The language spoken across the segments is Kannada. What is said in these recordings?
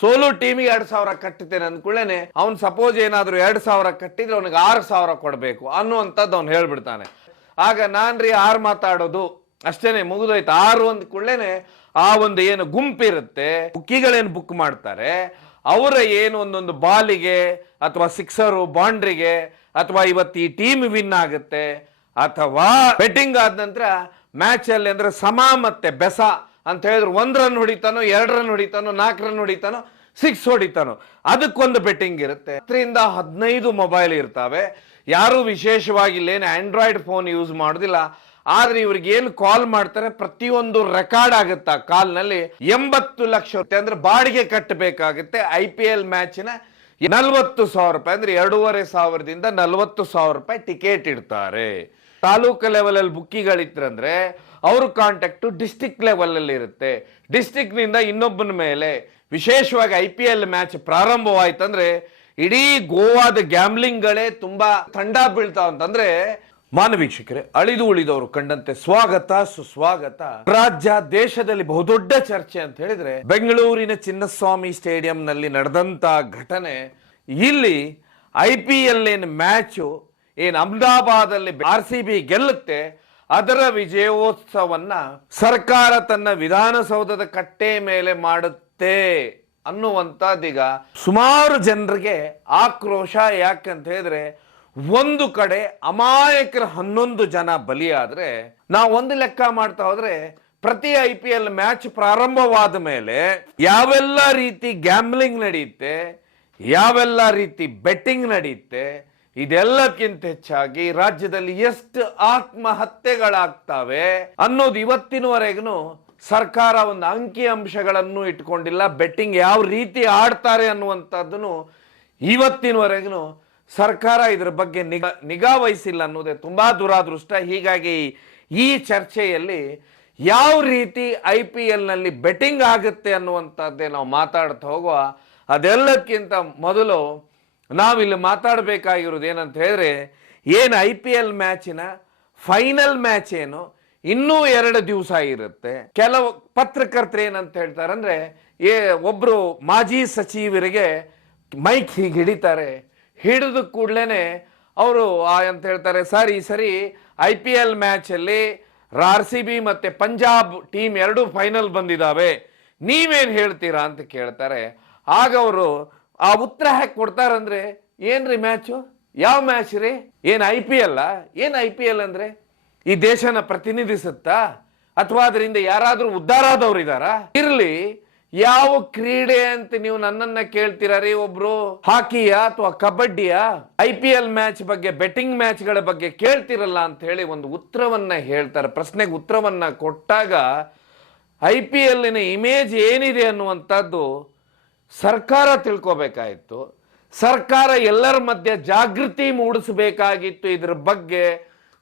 ಸೋಲು ಟೀಮಿಗೆ 2,000 ಕಟ್ಟುತ್ತೇನೆ ಅಂದ್ಕೊಳ್ಳೇನೆ ಅವ್ನು ಸಪೋಸ್ ಏನಾದ್ರು 2,000 ಕಟ್ಟಿದ್ರೆ ಅವನಿಗೆ 6,000 ಕೊಡಬೇಕು ಅನ್ನುವಂಥದ್ದು ಅವ್ನು ಹೇಳ್ಬಿಡ್ತಾನೆ. ಆಗ ನಾನ್ರಿ 6 ಮಾತಾಡೋದು ಅಷ್ಟೇನೆ, ಮುಗಿದೋಯ್ತು. 6 ಅಂದ್ಕೊಳ್ಳೇನೆ ಆ ಒಂದು ಏನು ಗುಂಪಿರುತ್ತೆ, ಬುಕ್ಕಿಗಳೇನು ಬುಕ್ ಮಾಡ್ತಾರೆ, ಅವರ ಏನು ಒಂದೊಂದು ಬಾಲಿಗೆ ಅಥವಾ ಸಿಕ್ಸರು ಬೌಂಡ್ರಿಗೆ ಅಥವಾ ಇವತ್ತು ಈ ಟೀಮ್ ವಿನ್ ಆಗುತ್ತೆ ಅಥವಾ ಬೆಟ್ಟಿಂಗ್ ಆದ ನಂತರ ಮ್ಯಾಚ್ ಅಲ್ಲಿ ಅಂದ್ರೆ ಸಮ ಮತ್ತೆ ಬೆಸ ಅಂತ ಹೇಳಿದ್ರು 1 ರನ್ ಹೊಡಿತಾನೋ 2 ರನ್ ಹೊಡಿತಾನೋ 4 ರನ್ ಹೊಡಿತಾನೋ 6 ಹೊಡಿತಾನೋ ಅದಕ್ಕೊಂದು ಬೆಟ್ಟಿಂಗ್ ಇರುತ್ತೆ. 10ರಿಂದ 15 ಮೊಬೈಲ್ ಇರ್ತವೆ. ಯಾರು ವಿಶೇಷವಾಗಿ ಇಲ್ಲೇನು ಆಂಡ್ರಾಯ್ಡ್ ಫೋನ್ ಯೂಸ್ ಮಾಡೋದಿಲ್ಲ. ಆದ್ರೆ ಇವ್ರಿಗೆ ಏನು ಕಾಲ್ ಮಾಡ್ತಾರೆ ಪ್ರತಿಯೊಂದು ರೆಕಾರ್ಡ್ ಆಗುತ್ತೆ. ಆ ಕಾಲ್ನಲ್ಲಿ 80 ಲಕ್ಷ ಅಂದ್ರೆ ಬಾಡಿಗೆ ಕಟ್ಟಬೇಕಾಗುತ್ತೆ. IPL ಮ್ಯಾಚಿನ 40,000 ರೂಪಾಯಿ ಅಂದ್ರೆ 2,500ದಿಂದ 40,000 ರೂಪಾಯಿ ಟಿಕೆಟ್ ಇಡ್ತಾರೆ. ತಾಲೂಕು ಲೆವೆಲ್ ಅಲ್ಲಿ ಬುಕ್ಕಿಗಳಿತ್ತಂದ್ರೆ ಅವ್ರ ಕಾಂಟ್ಯಾಕ್ಟ್ ಡಿಸ್ಟಿಕ್ ಲೆವೆಲ್ ಅಲ್ಲಿ ಇರುತ್ತೆ. ಡಿಸ್ಟಿಕ್ ನಿಂದ ಇನ್ನೊಬ್ಬನ ಮೇಲೆ ವಿಶೇಷವಾಗಿ IPL ಮ್ಯಾಚ್ ಪ್ರಾರಂಭವಾಯ್ತಂದ್ರೆ ಇಡೀ ಗೋವಾದ ಗ್ಯಾಮ್ಲಿಂಗ್ ಗಳೇ ತುಂಬಾ ತಂಡ ಬೀಳ್ತಾವ ಅಂತಂದ್ರೆ ಮಾನವೀಕ್ಷಕರೇ, ಅಳಿದು ಉಳಿದವರು ಕಂಡಂತೆ ಸ್ವಾಗತ ಸುಸ್ವಾಗತ. ರಾಜ್ಯ ದೇಶದಲ್ಲಿ ಬಹುದೊಡ್ಡ ಚರ್ಚೆ ಅಂತ ಹೇಳಿದ್ರೆ ಬೆಂಗಳೂರಿನ ಚಿನ್ನಸ್ವಾಮಿ ಸ್ಟೇಡಿಯಂ ನಲ್ಲಿ ನಡೆದಂತ ಘಟನೆ. ಇಲ್ಲಿ IPL ಏನ್ ಮ್ಯಾಚು ಏನ್ ಅಹಮದಾಬಾದ್ ಅಲ್ಲಿ RCB ಗೆಲ್ಲುತ್ತೆ, ಅದರ ವಿಜಯೋತ್ಸವನ್ನ ಸರ್ಕಾರ ತನ್ನ ವಿಧಾನಸೌಧದ ಕಟ್ಟೆ ಮೇಲೆ ಮಾಡುತ್ತೆ ಅನ್ನುವಂಥದ್ದೀಗ ಸುಮಾರು ಜನರಿಗೆ ಆಕ್ರೋಶ. ಯಾಕಂತ ಹೇಳಿದ್ರೆ ಒಂದು ಕಡೆ ಅಮಾಯಕರ 11 ಜನ ಬಲಿಯಾದ್ರೆ, ನಾವು ಒಂದು ಲೆಕ್ಕ ಮಾಡ್ತಾ ಹೋದ್ರೆ ಪ್ರತಿ IPL ಮ್ಯಾಚ್ ಪ್ರಾರಂಭವಾದ ಮೇಲೆ ಯಾವೆಲ್ಲ ರೀತಿ ಗ್ಯಾಮ್ಲಿಂಗ್ ನಡೆಯುತ್ತೆ, ಯಾವೆಲ್ಲ ರೀತಿ ಬೆಟ್ಟಿಂಗ್ ನಡೆಯುತ್ತೆ, ಇದೆಲ್ಲಕ್ಕಿಂತ ಹೆಚ್ಚಾಗಿ ರಾಜ್ಯದಲ್ಲಿ ಎಷ್ಟು ಆತ್ಮಹತ್ಯೆಗಳಾಗ್ತವೆ ಅನ್ನೋದು ಇವತ್ತಿನವರೆಗೂ ಸರ್ಕಾರ ಒಂದು ಅಂಕಿ ಅಂಶಗಳನ್ನು ಇಟ್ಕೊಂಡಿಲ್ಲ. ಬೆಟ್ಟಿಂಗ್ ಯಾವ ರೀತಿ ಆಡ್ತಾರೆ ಅನ್ನುವಂಥದ್ದನ್ನು ಇವತ್ತಿನವರೆಗೂ ಸರ್ಕಾರ ಇದರ ಬಗ್ಗೆ ನಿಗಾ ವಹಿಸಿಲ್ಲ ಅನ್ನೋದೇ ತುಂಬಾ ದುರಾದೃಷ್ಟ. ಹೀಗಾಗಿ ಈ ಚರ್ಚೆಯಲ್ಲಿ ಯಾವ ರೀತಿ IPL ನಲ್ಲಿ ಬೆಟ್ಟಿಂಗ್ ಆಗುತ್ತೆ ಅನ್ನುವಂಥದ್ದೇ ನಾವು ಮಾತಾಡ್ತಾ ಹೋಗುವ. ಅದೆಲ್ಲಕ್ಕಿಂತ ಮೊದಲು ನಾವಿಲ್ಲಿ ಮಾತಾಡಬೇಕಾಗಿರೋದು ಏನಂತ ಹೇಳಿದ್ರೆ, ಏನು IPL ಮ್ಯಾಚಿನ ಫೈನಲ್ ಮ್ಯಾಚ್ ಏನು ಇನ್ನೂ 2 ದಿವಸ ಇರುತ್ತೆ. ಕೆಲವು ಪತ್ರಕರ್ತರು ಏನಂತ ಹೇಳ್ತಾರೆ ಅಂದ್ರೆ, ಒಬ್ರು ಮಾಜಿ ಸಚಿವರಿಗೆ ಮೈಕ್ ಹೀಗೆ ಹಿಡಿತಾರೆ, ಹಿಡಿದ ಕೂಡ್ಲೇನೆ ಅವರು ಅಂತ ಹೇಳ್ತಾರೆ, ಸರ್ ಈ ಸರಿ IPL ಮ್ಯಾಚ್ ಅಲ್ಲಿ RCB ಮತ್ತೆ ಪಂಜಾಬ್ ಟೀಮ್ 2 ಫೈನಲ್ ಬಂದಿದ್ದಾವೆ, ನೀವೇನ್ ಹೇಳ್ತೀರಾ ಅಂತ ಕೇಳ್ತಾರೆ. ಆಗ ಅವರು ಆ ಉತ್ತರ ಹಾಕಿ ಕೊಡ್ತಾರಂದ್ರೆ, ಏನ್ರಿ ಮ್ಯಾಚು, ಯಾವ ಮ್ಯಾಚ್ ರೀ, ಏನ್ IPL ಏನ್ IPL ಅಂದ್ರೆ ಈ ದೇಶನ ಪ್ರತಿನಿಧಿಸುತ್ತಾ ಅಥವಾ ಅದರಿಂದ ಯಾರಾದ್ರೂ ಉದ್ಧಾರ ಆದವ್ರು ಇದಾರಾ? ಇರ್ಲಿ, ಯಾವ ಕ್ರೀಡೆ ಅಂತ ನೀವು ನನ್ನನ್ನ ಕೇಳ್ತೀರಾ ರೀ? ಒಬ್ರು ಹಾಕಿಯ ಅಥವಾ ಕಬಡ್ಡಿಯ IPL ಮ್ಯಾಚ್ ಬಗ್ಗೆ, ಬೆಟ್ಟಿಂಗ್ ಮ್ಯಾಚ್ ಗಳ ಬಗ್ಗೆ ಕೇಳ್ತಿರಲ್ಲ ಅಂತ ಹೇಳಿ ಒಂದು ಉತ್ತರವನ್ನ ಹೇಳ್ತಾರೆ. ಪ್ರಶ್ನೆಗೆ ಉತ್ತರವನ್ನ ಕೊಟ್ಟಾಗ IPL ಇಮೇಜ್ ಏನಿದೆ ಅನ್ನುವಂಥದ್ದು ಸರ್ಕಾರ ತಿಳ್ಕೋಬೇಕಾಯಿತು. ಸರ್ಕಾರ ಎಲ್ಲರ ಮಧ್ಯೆ ಜಾಗೃತಿ ಮೂಡಿಸಬೇಕಾಗಿತ್ತು ಇದ್ರ ಬಗ್ಗೆ.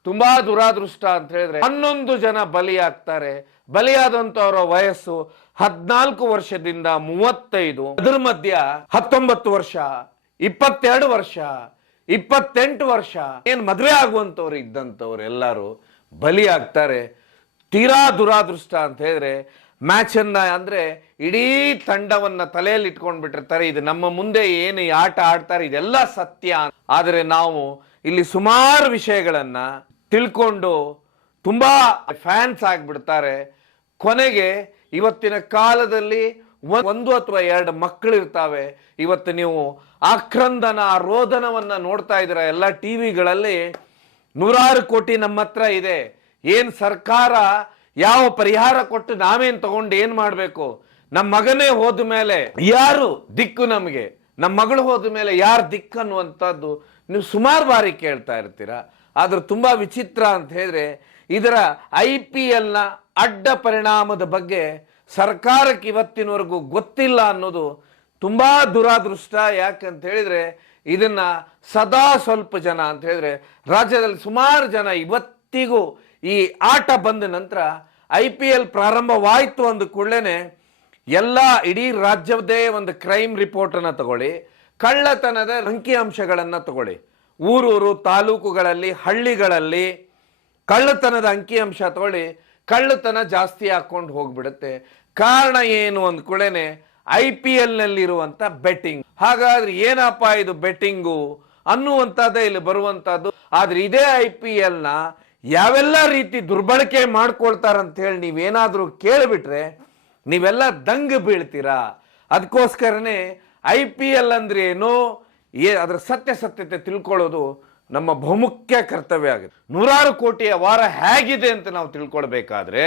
ತುಂಬಾ ದುರಾದೃಷ್ಟ ಅಂತ ಹೇಳಿದ್ರೆ 11 ಜನ ಬಲಿಯಾಗ್ತಾರೆ. ಬಲಿಯಾದಂತವರ ವಯಸ್ಸು 14 ವರ್ಷದಿಂದ 35, ಅದರ ಮಧ್ಯ 19 ವರ್ಷ, 22 ವರ್ಷ, 28 ವರ್ಷ ಏನ್ ಮದುವೆ ಆಗುವಂತವ್ರು ಇದ್ದಂತವ್ರು ಎಲ್ಲರೂ ಬಲಿಯಾಗ್ತಾರೆ. ತೀರಾ ದುರಾದೃಷ್ಟ ಅಂತ ಹೇಳಿದ್ರೆ ಮ್ಯಾಚ್ ಅನ್ನ ಅಂದ್ರೆ ಇಡೀ ತಂಡವನ್ನ ತಲೆಯಲ್ಲಿ ಇಟ್ಕೊಂಡ್ ಬಿಟ್ಟಿರ್ತಾರೆ. ಇದು ನಮ್ಮ ಮುಂದೆ ಏನು ಈ ಆಟ ಆಡ್ತಾರೆ ಇದೆಲ್ಲ ಸತ್ಯ. ಆದರೆ ನಾವು ಇಲ್ಲಿ ಸುಮಾರು ವಿಷಯಗಳನ್ನ ತಿಳ್ಕೊಂಡು ತುಂಬಾ ಫ್ಯಾನ್ಸ್ ಆಗ್ಬಿಡ್ತಾರೆ. ಕೊನೆಗೆ ಇವತ್ತಿನ ಕಾಲದಲ್ಲಿ 1 ಅಥವಾ 2 ಮಕ್ಕಳಿರ್ತಾವೆ. ಇವತ್ತು ನೀವು ಆಕ್ರಂದನ ರೋದನವನ್ನ ನೋಡ್ತಾ ಇದ್ದೀರಾ ಎಲ್ಲ ಟಿವಿಗಳಲ್ಲಿ. 100 ಕೋಟಿ ನಮ್ಮ ಹತ್ರ ಇದೆ, ಏನ್ ಸರ್ಕಾರ ಯಾವ ಪರಿಹಾರ ಕೊಟ್ಟು ನಾವೇನ್ ತಗೊಂಡು ಏನ್ ಮಾಡ್ಬೇಕು? ನಮ್ಮ ಮಗನೇ ಹೋದ ಮೇಲೆ ಯಾರು ದಿಕ್ಕು? ನಮಗೆ ನಮ್ಮ ಮಗಳು ಹೋದ ಮೇಲೆ ಯಾರು ದಿಕ್ಕು ಅನ್ನುವಂಥದ್ದು ನೀವು ಸುಮಾರು ಬಾರಿ ಕೇಳ್ತಾ ಇರ್ತೀರಾ. ಆದ್ರೆ ತುಂಬಾ ವಿಚಿತ್ರ ಅಂತ ಹೇಳಿದ್ರೆ ಇದರ IPL ನ ಅಡ್ಡ ಪರಿಣಾಮದ ಬಗ್ಗೆ ಸರ್ಕಾರಕ್ಕೆ ಇವತ್ತಿನವರೆಗೂ ಗೊತ್ತಿಲ್ಲ ಅನ್ನೋದು ತುಂಬಾ ದುರಾದೃಷ್ಟ. ಯಾಕಂತ ಹೇಳಿದ್ರೆ ಇದನ್ನ ಸದಾ ಸ್ವಲ್ಪ ಜನ ಅಂತ ಹೇಳಿದ್ರೆ ರಾಜ್ಯದಲ್ಲಿ ಸುಮಾರು ಜನ ಇವತ್ತಿಗೂ ಈ ಆಟ ಬಂದ ನಂತರ IPL ಪ್ರಾರಂಭವಾಯ್ತು ಅಂದ ಕೂಡಲೇ ಎಲ್ಲ ಇಡೀ ರಾಜ್ಯದೇ ಒಂದು ಕ್ರೈಮ್ ರಿಪೋರ್ಟ್ ಅನ್ನ ತಗೊಳ್ಳಿ, ಕಳ್ಳತನದ ಅಂಕಿ ಅಂಶಗಳನ್ನ ತಗೊಳ್ಳಿ, ಊರೂರು ತಾಲೂಕುಗಳಲ್ಲಿ ಹಳ್ಳಿಗಳಲ್ಲಿ ಕಳ್ಳತನದ ಅಂಕಿ ಅಂಶ ತಗೊಳ್ಳಿ, ಕಳ್ಳತನ ಜಾಸ್ತಿ ಹಾಕೊಂಡು ಹೋಗ್ಬಿಡುತ್ತೆ. ಕಾರಣ ಏನು ಅಂದ್ಕೊಳ್ಳೇನೆ IPL ನಲ್ಲಿರುವಂತ ಬೆಟ್ಟಿಂಗ್. ಹಾಗಾದ್ರೆ ಏನಪ್ಪ ಇದು ಬೆಟ್ಟಿಂಗು ಅನ್ನುವಂಥದ್ದೇ ಇಲ್ಲಿ ಬರುವಂತದ್ದು. ಆದ್ರೆ ಇದೇ IPL ನ ಯಾವೆಲ್ಲ ರೀತಿ ದುರ್ಬಳಕೆ ಮಾಡ್ಕೊಳ್ತಾರಂತ ಹೇಳಿ ನೀವೇನಾದ್ರೂ ಕೇಳಿಬಿಟ್ರೆ ನೀವೆಲ್ಲ ದಂಗ ಬೀಳ್ತೀರಾ. ಅದಕ್ಕೋಸ್ಕರನೇ IPL ಅಂದ್ರೆ ಏನು, ಅದರ ಸತ್ಯತೆ ತಿಳ್ಕೊಳ್ಳೋದು ನಮ್ಮ ಬಹುಮುಖ್ಯ ಕರ್ತವ್ಯ ಆಗಿದೆ. 100 ಕೋಟಿಯ ವಾರ ಹೇಗಿದೆ ಅಂತ ನಾವು ತಿಳ್ಕೊಳ್ಬೇಕಾದ್ರೆ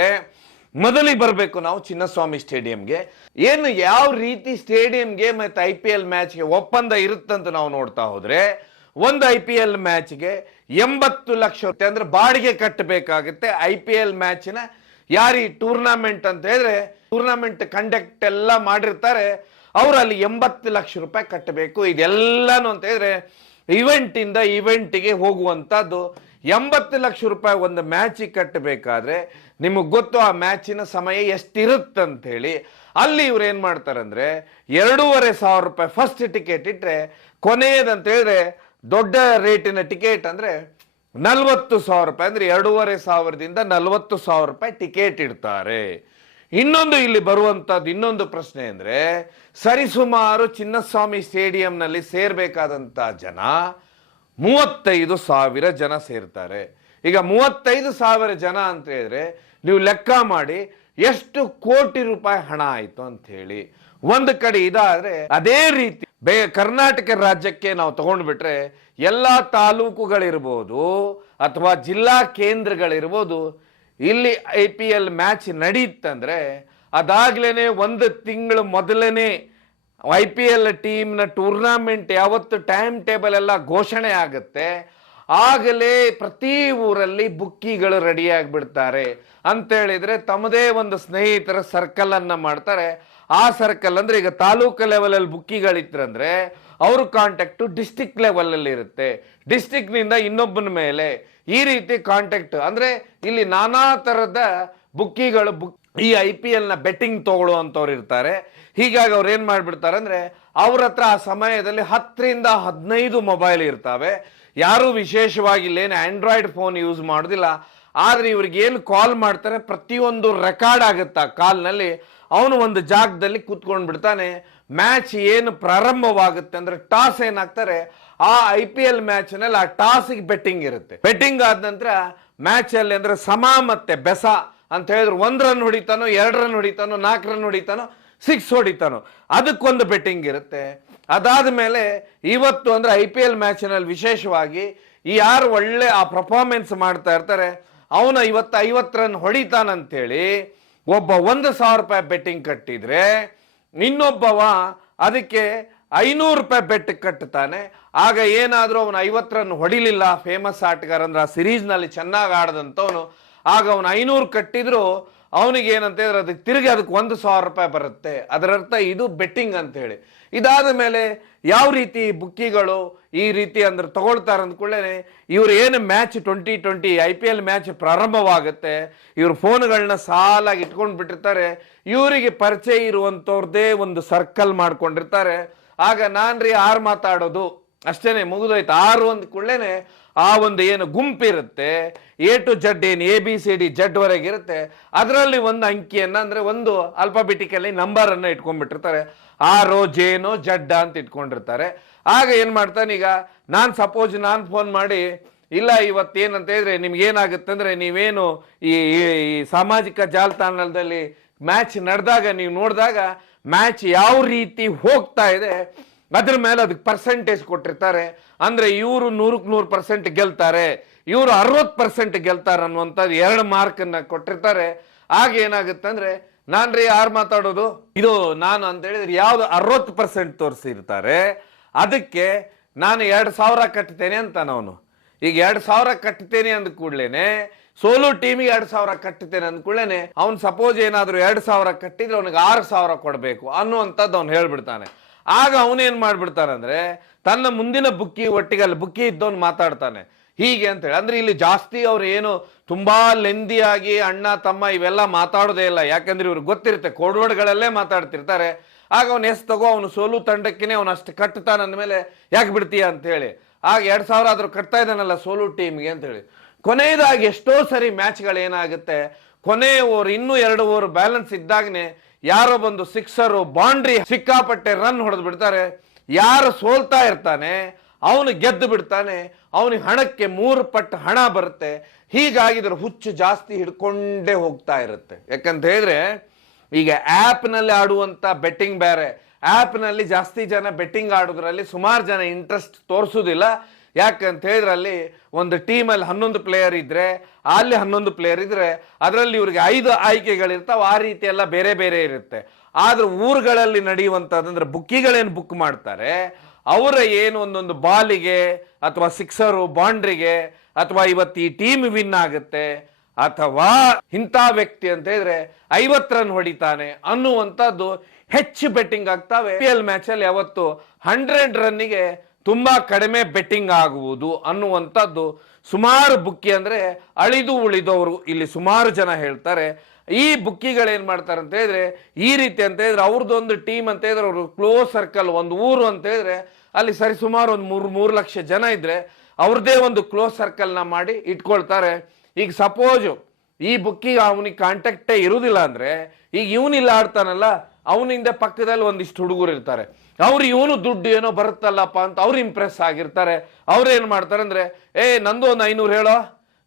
ಮೊದಲಿಗೆ ಬರಬೇಕು ನಾವು ಚಿನ್ನಸ್ವಾಮಿ ಸ್ಟೇಡಿಯಂಗೆ. ಏನು ಯಾವ ರೀತಿ ಸ್ಟೇಡಿಯಂಗೆ ಮತ್ತೆ IPL ಮ್ಯಾಚ್ಗೆ ಒಪ್ಪಂದ ಇರುತ್ತಂತ ನಾವು ನೋಡ್ತಾ ಹೋದ್ರೆ, ಒಂದು IPL ಮ್ಯಾಚ್ಗೆ 80 ಲಕ್ಷ ಅಂದ್ರೆ ಬಾಡಿಗೆ ಕಟ್ಟಬೇಕಾಗುತ್ತೆ. IPL ಮ್ಯಾಚಿನ ಯಾರಿ ಟೂರ್ನಮೆಂಟ್ ಅಂತ ಹೇಳಿದ್ರೆ ಟೂರ್ನಮೆಂಟ್ ಕಂಡಕ್ಟ್ ಎಲ್ಲ ಮಾಡಿರ್ತಾರೆ, ಅವ್ರು ಅಲ್ಲಿ 80 ಲಕ್ಷ ರೂಪಾಯಿ ಕಟ್ಟಬೇಕು. ಇದೆಲ್ಲಾನು ಅಂತ ಹೇಳಿದ್ರೆ ಇವೆಂಟ್ ಇಂದ ಇವೆಂಟ್ಗೆ ಹೋಗುವಂತದ್ದು. 80 ಲಕ್ಷ ರೂಪಾಯಿ ಒಂದು ಮ್ಯಾಚಿಗೆ ಕಟ್ಟಬೇಕಾದ್ರೆ ನಿಮಗೆ ಗೊತ್ತು ಆ ಮ್ಯಾಚಿನ ಸಮಯ ಎಷ್ಟಿರುತ್ತಂತ ಹೇಳಿ. ಅಲ್ಲಿ ಇವ್ರು ಏನ್ ಮಾಡ್ತಾರಂದ್ರೆ 2,500 ರೂಪಾಯಿ ಫಸ್ಟ್ ಟಿಕೆಟ್ ಇಟ್ರೆ, ಕೊನೆಯದಂತ ಹೇಳಿದ್ರೆ ದೊಡ್ಡ ರೇಟಿನ ಟಿಕೆಟ್ ಅಂದ್ರೆ 40,000 ರೂಪಾಯಿ, ಅಂದ್ರೆ 2,500ದಿಂದ 40,000 ರೂಪಾಯಿ ಟಿಕೆಟ್ ಇಡ್ತಾರೆ. ಇನ್ನೊಂದು ಇಲ್ಲಿ ಬರುವಂತದ್ದು ಇನ್ನೊಂದು ಪ್ರಶ್ನೆ ಅಂದ್ರೆ, ಸರಿಸುಮಾರು ಚಿನ್ನಸ್ವಾಮಿ ಸ್ಟೇಡಿಯಂನಲ್ಲಿ ಸೇರ್ಬೇಕಾದಂತ ಜನ 35,000 ಜನ ಸೇರ್ತಾರೆ. ಈಗ 35,000 ಜನ ಅಂತ ಹೇಳಿದ್ರೆ ನೀವು ಲೆಕ್ಕ ಮಾಡಿ ಎಷ್ಟು ಕೋಟಿ ರೂಪಾಯಿ ಹಣ ಆಯ್ತು ಅಂತ ಹೇಳಿ. ಒಂದು ಕಡೆ ಇದಾದ್ರೆ ಅದೇ ರೀತಿ ಕರ್ನಾಟಕ ರಾಜ್ಯಕ್ಕೆ ನಾವು ತಗೊಂಡ್ಬಿಟ್ರೆ ಎಲ್ಲಾ ತಾಲೂಕುಗಳಿರ್ಬೋದು ಅಥವಾ ಜಿಲ್ಲಾ ಕೇಂದ್ರಗಳಿರ್ಬೋದು, ಇಲ್ಲಿ IPL ಮ್ಯಾಚ್ ನಡೀತಂದ್ರೆ ಅದಾಗ್ಲೇನೆ ಒಂದು ತಿಂಗಳು ಮೊದಲನೇ IPL ಟೀಮ್ನ ಟೂರ್ನಾಮೆಂಟ್ ಯಾವತ್ತು ಟೈಮ್ ಟೇಬಲ್ ಎಲ್ಲ ಘೋಷಣೆ ಆಗುತ್ತೆ, ಆಗಲೇ ಪ್ರತಿ ಊರಲ್ಲಿ ಬುಕ್ಕಿಗಳು ರೆಡಿ ಆಗಿಬಿಡ್ತಾರೆ. ಅಂತ ಹೇಳಿದ್ರೆ ತಮ್ಮದೇ ಒಂದು ಸ್ನೇಹಿತರ ಸರ್ಕಲ್ ಅನ್ನ ಮಾಡ್ತಾರೆ. ಆ ಸರ್ಕಲ್ ಅಂದ್ರೆ ಈಗ ತಾಲೂಕು ಲೆವೆಲ್ ಅಲ್ಲಿ ಬುಕ್ಕಿಗಳಿತ್ತಂದ್ರೆ ಅವ್ರ ಕಾಂಟ್ಯಾಕ್ಟ್ ಡಿಸ್ಟಿಕ್ ಲೆವೆಲ್ ಅಲ್ಲಿ ಇರುತ್ತೆ, ಡಿಸ್ಟಿಕ್ ನಿಂದ ಇನ್ನೊಬ್ಬನ ಮೇಲೆ ಈ ರೀತಿ ಕಾಂಟ್ಯಾಕ್ಟ್. ಅಂದ್ರೆ ಇಲ್ಲಿ ನಾನಾ ತರದ ಬುಕ್ಕಿಗಳು ಈ IPL ನ ಬೆಟ್ಟಿಂಗ್ ತಗೊಳ್ಳುವಂತವ್ರು ಇರ್ತಾರೆ. ಹೀಗಾಗಿ ಅವ್ರು ಏನ್ ಮಾಡ್ಬಿಡ್ತಾರೆ ಅಂದ್ರೆ ಅವ್ರ ಹತ್ರ ಆ ಸಮಯದಲ್ಲಿ 10ರಿಂದ 15 ಮೊಬೈಲ್ ಇರ್ತವೆ. ಯಾರು ವಿಶೇಷವಾಗಿ ಇಲ್ಲೇನು ಆಂಡ್ರಾಯ್ಡ್ ಫೋನ್ ಯೂಸ್ ಮಾಡೋದಿಲ್ಲ. ಆದ್ರೆ ಇವ್ರಿಗೆ ಏನು ಕಾಲ್ ಮಾಡ್ತಾರೆ ಪ್ರತಿಯೊಂದು ರೆಕಾರ್ಡ್ ಆಗುತ್ತೆ ಆ ಕಾಲ್ನಲ್ಲಿ. ಅವನು ಒಂದು ಜಾಗದಲ್ಲಿ ಕೂತ್ಕೊಂಡ್ ಬಿಡ್ತಾನೆ. ಮ್ಯಾಚ್ ಏನು ಪ್ರಾರಂಭವಾಗುತ್ತೆ ಅಂದ್ರೆ ಟಾಸ್ ಏನಾಗ್ತಾರೆ, ಆ IPL ಮ್ಯಾಚ್ ನಲ್ಲಿ ಆ ಟಾಸ್ಗೆ ಬೆಟ್ಟಿಂಗ್ ಇರುತ್ತೆ. ಬೆಟ್ಟಿಂಗ್ ಆದ ನಂತರ ಮ್ಯಾಚ್ ಅಲ್ಲಿ ಅಂದ್ರೆ ಸಮ ಮತ್ತೆ ಬೆಸ ಅಂತ ಹೇಳಿದ್ರು 1 ರನ್ ಹೊಡಿತಾನೋ, 2 ರನ್ ಹೊಡಿತಾನೋ, 4 ರನ್ ಹೊಡಿತಾನೋ, 6 ಹೊಡಿತಾನೋ, ಅದಕ್ಕೊಂದು ಬೆಟ್ಟಿಂಗ್ ಇರುತ್ತೆ. ಅದಾದ ಮೇಲೆ ಇವತ್ತು ಅಂದ್ರೆ IPL ಮ್ಯಾಚ್ ನಲ್ಲಿ ವಿಶೇಷವಾಗಿ ಯಾರು ಒಳ್ಳೆ ಆ ಪರ್ಫಾರ್ಮೆನ್ಸ್ ಮಾಡ್ತಾ ಇರ್ತಾರೆ ಅವನ ಇವತ್ತು 50 ರನ್ ಹೊಡಿತಾನಂತೇಳಿ ಒಬ್ಬ 1,000 ರೂಪಾಯಿ ಬೆಟ್ಟಿಂಗ್ ಕಟ್ಟಿದ್ರೆ ಇನ್ನೊಬ್ಬವ ಅದಕ್ಕೆ 500 ರೂಪಾಯಿ ಬೆಟ್ ಕಟ್ಟುತ್ತಾನೆ. ಆಗ ಏನಾದ್ರೂ ಅವನು 50 ರನ್ ಹೊಡಿಲಿಲ್ಲ, ಫೇಮಸ್ ಆಟಗಾರ ಅಂದ್ರೆ ಆ ಸಿರೀಸ್ ನಲ್ಲಿ ಚೆನ್ನಾಗಿ ಆಡದಂತವನು, ಆಗ ಅವನು 500 ಕಟ್ಟಿದ್ರು ಅವನಿಗೆ ಏನಂತ ಹೇಳಿದ್ರೆ ಅದಕ್ಕೆ ತಿರುಗಿ ಅದಕ್ಕೆ 1,000 ರೂಪಾಯಿ ಬರುತ್ತೆ. ಅದರರ್ಥ ಇದು ಬೆಟ್ಟಿಂಗ್ ಅಂತ ಹೇಳಿ. ಇದಾದ ಮೇಲೆ ಯಾವ ರೀತಿ ಬುಕ್ಕಿಗಳು ಈ ರೀತಿ ಅಂದ್ರೆ ತಗೊಳ್ತಾರೆ ಅಂದ್ಕೊಳ್ಳೇನೆ, ಇವ್ರು ಏನು ಮ್ಯಾಚ್ 2020 IPL ಮ್ಯಾಚ್ ಪ್ರಾರಂಭವಾಗುತ್ತೆ, ಇವ್ರ ಫೋನ್ಗಳನ್ನ ಸಾಲಾಗಿ ಇಟ್ಕೊಂಡು ಬಿಟ್ಟಿರ್ತಾರೆ. ಇವರಿಗೆ ಪರಿಚಯ ಇರುವಂತವ್ರದೇ ಒಂದು ಸರ್ಕಲ್ ಮಾಡ್ಕೊಂಡಿರ್ತಾರೆ. ಆಗ ನಾನ್ರಿ 6 ಮಾತಾಡೋದು ಅಷ್ಟೇನೆ, ಮುಗಿದೋಯ್ತು. 6 ಅಂದ್ಕೊಳ್ಳೇನೆ ಆ ಒಂದು ಏನು ಗುಂಪಿರುತ್ತೆ A to Z ಏನು ABCD Z ವರೆಗೆ ಇರುತ್ತೆ, ಅದರಲ್ಲಿ ಒಂದು ಅಂಕಿಯನ್ನ ಅಂದ್ರೆ ಒಂದು ಅಲ್ಫಾಬೆಟಿಕಲಿ ನಂಬರ್ ಅನ್ನ ಇಟ್ಕೊಂಡ್ಬಿಟ್ಟಿರ್ತಾರೆ. R J Z ಅಂತ ಇಟ್ಕೊಂಡಿರ್ತಾರೆ. ಆಗ ಏನ್ ಮಾಡ್ತಾನೆ, ಈಗ ನಾನು ಫೋನ್ ಮಾಡಿ ಇಲ್ಲ ಇವತ್ತೇನಂತ ಹೇಳಿದ್ರೆ ನಿಮ್ಗೆ ಏನಾಗುತ್ತೆ ಅಂದ್ರೆ ನೀವೇನು ಈ ಸಾಮಾಜಿಕ ಜಾಲತಾಣದಲ್ಲಿ ಮ್ಯಾಚ್ ನಡೆದಾಗ ನೀವು ನೋಡಿದಾಗ ಮ್ಯಾಚ್ ಯಾವ ರೀತಿ ಹೋಗ್ತಾ ಇದೆ ಅದ್ರ ಮೇಲೆ ಅದಕ್ಕೆ ಪರ್ಸೆಂಟೇಜ್ ಕೊಟ್ಟಿರ್ತಾರೆ. ಅಂದ್ರೆ ಇವರು 100% ಗೆಲ್ತಾರೆ, ಇವರು 60% ಗೆಲ್ತಾರೆ ಅನ್ನುವಂಥದ್ದು 2 ಮಾರ್ಕ್ ಅನ್ನ ಕೊಟ್ಟಿರ್ತಾರೆ. ಆಗ ಏನಾಗುತ್ತೆ ಅಂದ್ರೆ ನಾನ್ರಿ 6 ಮಾತಾಡೋದು ಇದು ನಾನು ಅಂತ ಹೇಳಿದ್ರೆ ಯಾವ್ದು 60% ತೋರಿಸಿರ್ತಾರೆ ಅದಕ್ಕೆ ನಾನು 2,000 ಕಟ್ತೇನೆ ಅಂತ ಅವನು. ಈಗ 2,000 ಕಟ್ತೇನೆ ಅಂದ ಕೂಡ್ಲೇನೆ ಸೋಲು ಟೀಮಿಗೆ 2,000 ಕಟ್ತೇನೆ ಅಂದ ಕೂಡಲೇನೆ ಅವ್ನು ಸಪೋಸ್ ಏನಾದ್ರು 2,000 ಕಟ್ಟಿದ್ರೆ ಅವನಿಗೆ 6,000 ಕೊಡಬೇಕು ಅನ್ನುವಂಥದ್ದು ಅವ್ನು ಹೇಳ್ಬಿಡ್ತಾನೆ. ಆಗ ಅವನೇನ್ ಮಾಡ್ಬಿಡ್ತಾನಂದ್ರೆ ತನ್ನ ಮುಂದಿನ ಬುಕ್ಕಿ ಒಟ್ಟಿಗೆ ಅಲ್ಲಿ ಬುಕ್ಕಿ ಇದ್ದವನು ಮಾತಾಡ್ತಾನೆ ಹೀಗೆ ಅಂತ ಹೇಳಿ. ಅಂದ್ರೆ ಇಲ್ಲಿ ಜಾಸ್ತಿ ಅವ್ರು ಏನು ತುಂಬಾ ಲೆಂದಿಯಾಗಿ ಅಣ್ಣ ತಮ್ಮ ಇವೆಲ್ಲ ಮಾತಾಡೋದೇ ಇಲ್ಲ, ಯಾಕಂದ್ರೆ ಇವ್ರಿಗೆ ಗೊತ್ತಿರುತ್ತೆ ಕೋಡ್ವರ್ಡ್ಗಳಲ್ಲೇ ಮಾತಾಡ್ತಿರ್ತಾರೆ. ಆಗ ಅವನು ತಗೋ ಅವನು ಸೋಲು ತಂಡಕ್ಕೇನೆ ಅವನು ಅಷ್ಟು ಕಟ್ತಾನ ಅಂದಮೇಲೆ ಯಾಕೆ ಬಿಡ್ತೀಯ ಅಂತ ಹೇಳಿ ಆಗ 2,000 ಆದ್ರೂ ಕಟ್ತಾ ಇದ್ದಾನಲ್ಲ ಸೋಲು ಟೀಮ್ಗೆ ಅಂತ ಹೇಳಿ. ಕೊನೆಯದಾಗಿ ಎಷ್ಟೋ ಸರಿ ಮ್ಯಾಚ್ಗಳು ಏನಾಗುತ್ತೆ, ಕೊನೆ ಓವರ್ ಇನ್ನೂ 2 ಓವರ್ ಬ್ಯಾಲೆನ್ಸ್ ಇದ್ದಾಗನೆ ಯಾರೋ ಬಂದು ಸಿಕ್ಸರು ಬೌಂಡ್ರಿ ಸಿಕ್ಕಾಪಟ್ಟೆ ರನ್ ಹೊಡೆದು ಬಿಡ್ತಾರೆ. ಯಾರು ಸೋಲ್ತಾ ಇರ್ತಾನೆ ಅವನು ಗೆದ್ದು ಬಿಡ್ತಾನೆ, ಅವನಿಗೆ ಹಣಕ್ಕೆ 3 ಪಟ್ಟು ಹಣ ಬರುತ್ತೆ. ಹೀಗಾಗಿ ಇದ್ರ ಹುಚ್ಚು ಜಾಸ್ತಿ ಹಿಡ್ಕೊಂಡೇ ಹೋಗ್ತಾ ಇರುತ್ತೆ. ಯಾಕಂತ ಹೇಳಿದ್ರೆ ಈಗ ಆಪ್ ನಲ್ಲಿ ಆಡುವಂತ ಬೆಟ್ಟಿಂಗ್ ಬೇರೆ, ಆಪ್ ನಲ್ಲಿ ಜಾಸ್ತಿ ಜನ ಬೆಟ್ಟಿಂಗ್ ಆಡೋದ್ರಲ್ಲಿ ಸುಮಾರು ಜನ ಇಂಟ್ರೆಸ್ಟ್ ತೋರಿಸುದಿಲ್ಲ. ಯಾಕಂತ ಹೇಳಿದ್ರೆ ಅಲ್ಲಿ ಒಂದು ಟೀಮಲ್ಲಿ 11 ಪ್ಲೇಯರ್ ಇದ್ರೆ, ಅಲ್ಲಿ 11 ಪ್ಲೇಯರ್ ಇದ್ರೆ ಅದರಲ್ಲಿ ಇವ್ರಿಗೆ 5 ಆಯ್ಕೆಗಳಿರ್ತಾವೆ. ಆ ರೀತಿ ಎಲ್ಲ ಬೇರೆ ಬೇರೆ ಇರುತ್ತೆ. ಆದ್ರೆ ಊರುಗಳಲ್ಲಿ ನಡೆಯುವಂತದಂದ್ರೆ ಬುಕ್ಕಿಗಳೇನು ಬುಕ್ ಮಾಡ್ತಾರೆ, ಅವರ ಏನು ಒಂದೊಂದು ಬಾಲಿಗೆ ಅಥವಾ ಸಿಕ್ಸರು ಬೌಂಡ್ರಿಗೆ ಅಥವಾ ಇವತ್ತು ಈ ಟೀಮ್ ವಿನ್ ಆಗುತ್ತೆ ಅಥವಾ ಇಂಥ ವ್ಯಕ್ತಿ ಅಂತ ಹೇಳಿದ್ರೆ 50 ರನ್ ಹೊಡಿತಾನೆ ಅನ್ನುವಂಥದ್ದು ಹೆಚ್ಚು ಬೆಟ್ಟಿಂಗ್ ಆಗ್ತಾವೆ. IPL ಮ್ಯಾಚ್ ಅಲ್ಲಿ ಯಾವತ್ತು 100 ರನ್ನಿಗೆ ತುಂಬಾ ಕಡಿಮೆ ಬೆಟ್ಟಿಂಗ್ ಆಗುವುದು ಅನ್ನುವಂಥದ್ದು ಸುಮಾರು ಬುಕ್ಕಿ ಅಂದ್ರೆ ಅಳಿದು ಉಳಿದವರು ಇಲ್ಲಿ ಸುಮಾರು ಜನ ಹೇಳ್ತಾರೆ. ಈ ಬುಕ್ಕಿಗಳೇನ್ ಮಾಡ್ತಾರೆ ಅಂತ ಹೇಳಿದ್ರೆ ಈ ರೀತಿ ಅಂತ ಹೇಳಿದ್ರೆ ಅವ್ರದ್ದೊಂದು ಟೀಮ್ ಅಂತ ಹೇಳಿದ್ರೆ ಅವರು ಕ್ಲೋಸ್ ಸರ್ಕಲ್, ಒಂದು ಊರು ಅಂತ ಹೇಳಿದ್ರೆ ಅಲ್ಲಿ ಸರಿ ಸುಮಾರು ಒಂದು 3 ಲಕ್ಷ ಜನ ಇದ್ರೆ ಅವ್ರದ್ದೇ ಒಂದು ಕ್ಲೋಸ್ ಸರ್ಕಲ್ ನ ಮಾಡಿ ಇಟ್ಕೊಳ್ತಾರೆ. ಈಗ ಸಪೋಸ್ ಈ ಬುಕ್ಕಿಗೆ ಅವನಿಗೆ ಕಾಂಟ್ಯಾಕ್ಟೇ ಇರುವುದಿಲ್ಲ ಅಂದ್ರೆ, ಈಗ ಇವನಿಲ್ಲ ಆಡ್ತಾನಲ್ಲ, ಅವನಿಂದ ಪಕ್ಕದಲ್ಲಿ ಒಂದಿಷ್ಟು ಹುಡುಗರು ಇರ್ತಾರೆ, ಅವ್ರು ಇವನು ದುಡ್ಡು ಏನೋ ಬರುತ್ತಲ್ಲಪ್ಪ ಅಂತ ಅವ್ರು ಇಂಪ್ರೆಸ್ ಆಗಿರ್ತಾರೆ. ಅವ್ರು ಏನ್ ಮಾಡ್ತಾರೆ ಅಂದ್ರೆ, ನಂದು ಒಂದು 500 ಹೇಳೋ,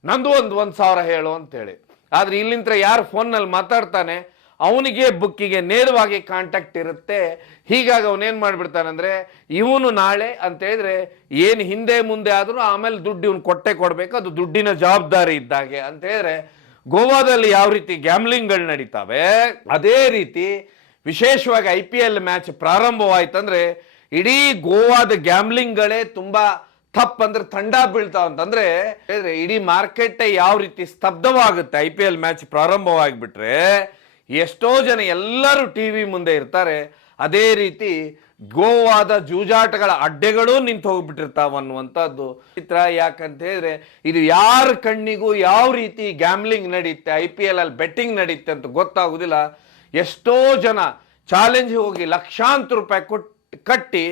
ನಂದು ಒಂದು 1000 ಹೇಳೋ ಅಂತೇಳಿ. ಆದ್ರೆ ಇಲ್ಲಿಂದ ಯಾರು ಫೋನ್ನಲ್ಲಿ ಮಾತಾಡ್ತಾನೆ ಅವನಿಗೆ ಬುಕ್ಕಿಗೆ ನೇರವಾಗಿ ಕಾಂಟ್ಯಾಕ್ಟ್ ಇರುತ್ತೆ. ಹೀಗಾಗಿ ಅವನೇನ್ ಮಾಡ್ಬಿಡ್ತಾನಂದ್ರೆ, ಇವನು ನಾಳೆ ಅಂತ ಹೇಳಿದ್ರೆ ಏನು ಹಿಂದೆ ಮುಂದೆ ಆದ್ರೂ ಆಮೇಲೆ ದುಡ್ಡು ಇವನು ಕೊಡ್ಬೇಕು, ಅದು ದುಡ್ಡಿನ ಜವಾಬ್ದಾರಿ ಇದ್ದಾಗೆ ಅಂತ ಹೇಳಿದ್ರೆ ಗೋವಾದಲ್ಲಿ ಯಾವ ರೀತಿ ಗ್ಯಾಮ್ಲಿಂಗ್ಗಳು ನಡೀತಾವೆ ಅದೇ ರೀತಿ ವಿಶೇಷವಾಗಿ IPL ಮ್ಯಾಚ್ ಪ್ರಾರಂಭವಾಯ್ತಂದ್ರೆ ಇಡೀ ಗೋವಾದ ಗ್ಯಾಮ್ಲಿಂಗ್ಗಳೇ ತುಂಬಾ ತಪ್ಪಂದ್ರೆ ತಂಡ ಬೀಳ್ತಾವ ಅಂತಂದ್ರೆ ಇಡೀ ಮಾರ್ಕೆಟ್ ಯಾವ ರೀತಿ ಸ್ತಬ್ಧವಾಗುತ್ತೆ. IPL ಮ್ಯಾಚ್ ಪ್ರಾರಂಭವಾಗಿಬಿಟ್ರೆ ಎಷ್ಟೋ ಜನ ಎಲ್ಲರೂ ಟಿವಿ ಮುಂದೆ ಇರ್ತಾರೆ. ಅದೇ ರೀತಿ ಗೋವಾದ ಜೂಜಾಟಗಳ ಅಡ್ಡೆಗಳು ನಿಂತು ಹೋಗ್ಬಿಟ್ಟಿರ್ತಾವ ಅನ್ನುವಂಥದ್ದು ಚಿತ್ರ. ಯಾಕಂತ ಹೇಳಿದ್ರೆ ಇದು ಯಾರ ಕಣ್ಣಿಗೂ ಯಾವ ರೀತಿ ಗ್ಯಾಮ್ಲಿಂಗ್ ನಡೀತೆ, IPL ಅಲ್ಲಿ ಬೆಟ್ಟಿಂಗ್ ನಡೀತೆ ಅಂತ ಗೊತ್ತಾಗುದಿಲ್ಲ. ಎಷ್ಟೋ ಜನ ಚಾಲೆಂಜ್ ಹೋಗಿ ಲಕ್ಷಾಂತರ ರೂಪಾಯಿ ಕಟ್ಟಿ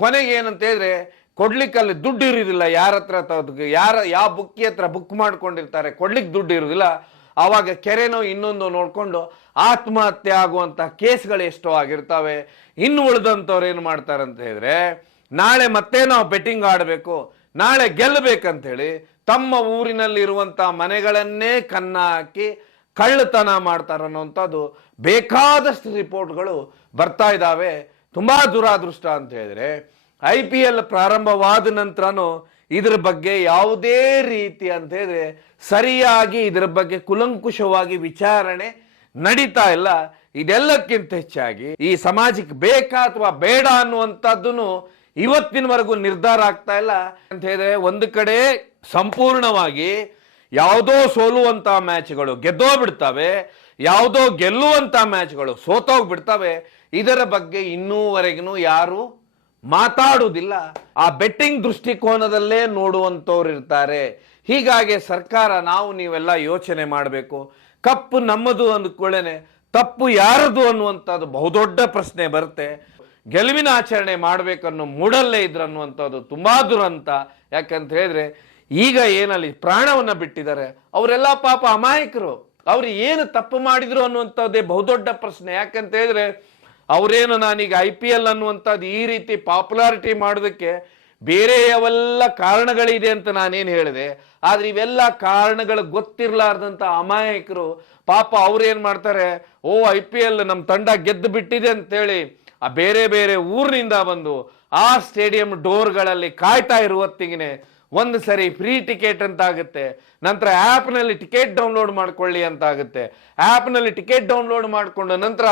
ಕೊನೆಗೆ ಏನಂತ ಹೇಳಿದ್ರೆ ಕೊಡ್ಲಿಕ್ಕಲ್ಲಿ ದುಡ್ಡು ಇರುವುದಿಲ್ಲ. ಯಾರ ಹತ್ರ ಯಾವ ಬುಕ್ಕಿ ಹತ್ರ ಬುಕ್ ಮಾಡ್ಕೊಂಡಿರ್ತಾರೆ ಕೊಡ್ಲಿಕ್ಕೆ ದುಡ್ಡು ಇರುವುದಿಲ್ಲ. ಆವಾಗ ಕೆರೆನೋ ಇನ್ನೊಂದು ನೋಡ್ಕೊಂಡು ಆತ್ಮಹತ್ಯೆ ಆಗುವಂತ ಕೇಸ್ಗಳು ಎಷ್ಟೋ ಆಗಿರ್ತವೆ. ಇನ್ನು ಉಳಿದಂಥವ್ರು ಏನು ಮಾಡ್ತಾರೆ ಅಂತ ಹೇಳಿದ್ರೆ, ನಾಳೆ ಮತ್ತೆ ನಾವು ಬೆಟ್ಟಿಂಗ್ ಆಡಬೇಕು, ನಾಳೆ ಗೆಲ್ಲಬೇಕಂತ ಹೇಳಿ ತಮ್ಮ ಊರಿನಲ್ಲಿ ಇರುವಂತ ಮನೆಗಳನ್ನೇ ಕನ್ನ ಹಾಕಿ ಕಳ್ಳತನ ಮಾಡ್ತಾರೆ ಅನ್ನೋಂಥದ್ದು ಬೇಕಾದಷ್ಟು ರಿಪೋರ್ಟ್ಗಳು ಬರ್ತಾ ಇದ್ದಾವೆ. ತುಂಬಾ ದುರಾದೃಷ್ಟ ಅಂತ ಹೇಳಿದ್ರೆ IPL ಪ್ರಾರಂಭವಾದ ನಂತರನೂ ಇದ್ರ ಬಗ್ಗೆ ಯಾವುದೇ ರೀತಿ ಅಂತ ಹೇಳಿದ್ರೆ ಸರಿಯಾಗಿ ಇದರ ಬಗ್ಗೆ ಕುಲಂಕುಷವಾಗಿ ವಿಚಾರಣೆ ನಡೀತಾ ಇಲ್ಲ. ಇದೆಲ್ಲಕ್ಕಿಂತ ಹೆಚ್ಚಾಗಿ ಈ ಸಮಾಜಕ್ಕೆ ಬೇಕಾ ಅಥವಾ ಬೇಡ ಅನ್ನುವಂಥದ್ದನ್ನು ಇವತ್ತಿನವರೆಗೂ ನಿರ್ಧಾರ ಆಗ್ತಾ ಇಲ್ಲ ಅಂತ ಹೇಳಿದ್ರೆ, ಒಂದು ಕಡೆ ಸಂಪೂರ್ಣವಾಗಿ ಯಾವುದೋ ಸೋಲುವಂತ ಮ್ಯಾಚ್ಗಳು ಗೆದ್ದೋಗ್ಬಿಡ್ತವೆ, ಯಾವುದೋ ಗೆಲ್ಲುವಂತ ಮ್ಯಾಚ್ಗಳು ಸೋತೋಗ್ಬಿಡ್ತವೆ. ಇದರ ಬಗ್ಗೆ ಇನ್ನೂವರೆಗೂ ಯಾರು ಮಾತಾಡುವುದಿಲ್ಲ. ಆ ಬೆಟ್ಟಿಂಗ್ ದೃಷ್ಟಿಕೋನದಲ್ಲೇ ನೋಡುವಂತವ್ರು ಇರ್ತಾರೆ. ಹೀಗಾಗಿ ಸರ್ಕಾರ ನಾವು ನೀವೆಲ್ಲ ಯೋಚನೆ ಮಾಡಬೇಕು. ಕಪ್ಪು ನಮ್ಮದು ಅಂದ್ಕೊಳ್ಳೇನೆ ತಪ್ಪು ಯಾರದು ಅನ್ನುವಂಥದ್ದು ಬಹುದೊಡ್ಡ ಪ್ರಶ್ನೆ ಬರುತ್ತೆ. ಗೆಲುವಿನ ಆಚರಣೆ ಮಾಡ್ಬೇಕನ್ನೋ ಮೂಡಲ್ಲೇ ಇದ್ರು ಅನ್ನುವಂಥದ್ದು ತುಂಬಾ ದುರಂತ. ಯಾಕಂತ ಹೇಳಿದ್ರೆ ಈಗ ಏನಲ್ಲಿ ಪ್ರಾಣವನ್ನ ಬಿಟ್ಟಿದ್ದಾರೆ ಅವರೆಲ್ಲ ಪಾಪ ಅಮಾಯಕರು. ಅವ್ರು ಏನು ತಪ್ಪು ಮಾಡಿದ್ರು ಅನ್ನುವಂಥದ್ದೇ ಬಹುದೊಡ್ಡ ಪ್ರಶ್ನೆ. ಯಾಕಂತ ಹೇಳಿದ್ರೆ ಅವರೇನು ನಾನೀಗ IPL ಅನ್ನುವಂಥದ್ದು ಈ ರೀತಿ ಪಾಪ್ಯುಲಾರಿಟಿ ಮಾಡೋದಕ್ಕೆ ಬೇರೆ ಯಾವೆಲ್ಲ ಕಾರಣಗಳಿದೆ ಅಂತ ನಾನೇನು ಹೇಳಿದೆ. ಆದ್ರೆ ಇವೆಲ್ಲ ಕಾರಣಗಳು ಗೊತ್ತಿರ್ಲಾರ್ದಂತ ಅಮಾಯಕರು ಪಾಪ ಅವ್ರೇನ್ ಮಾಡ್ತಾರೆ, IPL ನಮ್ಮ ತಂಡ ಗೆದ್ದು ಬಿಟ್ಟಿದೆ ಅಂತೇಳಿ ಆ ಬೇರೆ ಬೇರೆ ಊರಿನಿಂದ ಬಂದು ಆ ಸ್ಟೇಡಿಯಂ ಡೋರ್ಗಳಲ್ಲಿ ಕಾಯ್ತಾ ಇರುವತ್ತಿಗೆ ಒಂದು ಸರಿ ಫ್ರೀ ಟಿಕೆಟ್ ಅಂತ ಆಗುತ್ತೆ, ನಂತರ ಆ್ಯಪ್ನಲ್ಲಿ ಟಿಕೆಟ್ ಡೌನ್ಲೋಡ್ ಮಾಡ್ಕೊಳ್ಳಿ ಅಂತ ಆಗುತ್ತೆ, ಆ್ಯಪ್ನಲ್ಲಿ ಟಿಕೆಟ್ ಡೌನ್ಲೋಡ್ ಮಾಡಿಕೊಂಡು ನಂತರ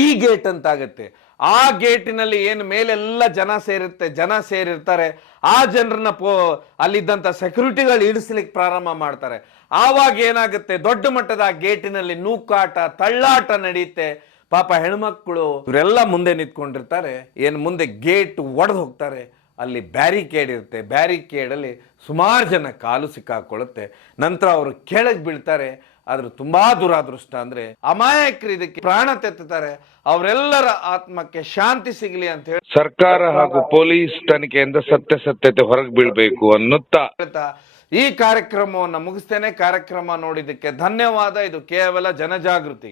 ಈ ಗೇಟ್ ಅಂತ ಆಗುತ್ತೆ. ಆ ಗೇಟಿನಲ್ಲಿ ಏನು ಮೇಲೆಲ್ಲ ಜನ ಸೇರಿರ್ತಾರೆ, ಆ ಜನರನ್ನ ಅಲ್ಲಿದ್ದಂಥ ಸೆಕ್ಯೂರಿಟಿಗಳು ಇಳಿಸ್ಲಿಕ್ಕೆ ಪ್ರಾರಂಭ ಮಾಡ್ತಾರೆ. ಆವಾಗ ಏನಾಗುತ್ತೆ, ದೊಡ್ಡ ಮಟ್ಟದ ಆ ಗೇಟಿನಲ್ಲಿ ನೂಕಾಟ ತಳ್ಳಾಟ ನಡೆಯುತ್ತೆ. ಪಾಪ ಹೆಣ್ಮಕ್ಳು ಇವರೆಲ್ಲ ಮುಂದೆ ನಿಂತ್ಕೊಂಡಿರ್ತಾರೆ. ಏನು ಮುಂದೆ ಗೇಟ್ ಒಡೆದು ಹೋಗ್ತಾರೆ, ಅಲ್ಲಿ ಬ್ಯಾರಿಕೇಡ್ ಇರುತ್ತೆ, ಬ್ಯಾರಿಕೇಡ್ ಅಲ್ಲಿ ಸುಮಾರು ಜನ ಕಾಲು ಸಿಕ್ಕಾಕೊಳ್ಳುತ್ತೆ, ನಂತರ ಅವರು ಕೆಳಗೆ ಬೀಳ್ತಾರೆ. ಆದ್ರೆ ತುಂಬಾ ದುರಾದೃಷ್ಟ ಅಂದ್ರೆ ಅಮಾಯಕರು ಇದಕ್ಕೆ ಪ್ರಾಣ ತೆತ್ತುತ್ತಾರೆ. ಅವರೆಲ್ಲರ ಆತ್ಮಕ್ಕೆ ಶಾಂತಿ ಸಿಗಲಿ ಅಂತ ಹೇಳಿ ಸರ್ಕಾರ ಹಾಗೂ ಪೊಲೀಸ್ ತನಿಖೆಯಿಂದ ಸತ್ಯತೆ ಹೊರಗೆ ಬೀಳ್ಬೇಕು ಅನ್ನುತ್ತಾ ಈ ಕಾರ್ಯಕ್ರಮವನ್ನು ಮುಗಿಸ್ತೇನೆ. ಕಾರ್ಯಕ್ರಮ ನೋಡಿದ್ದಕ್ಕೆ ಧನ್ಯವಾದ. ಇದು ಕೇವಲ ಜನಜಾಗೃತಿ.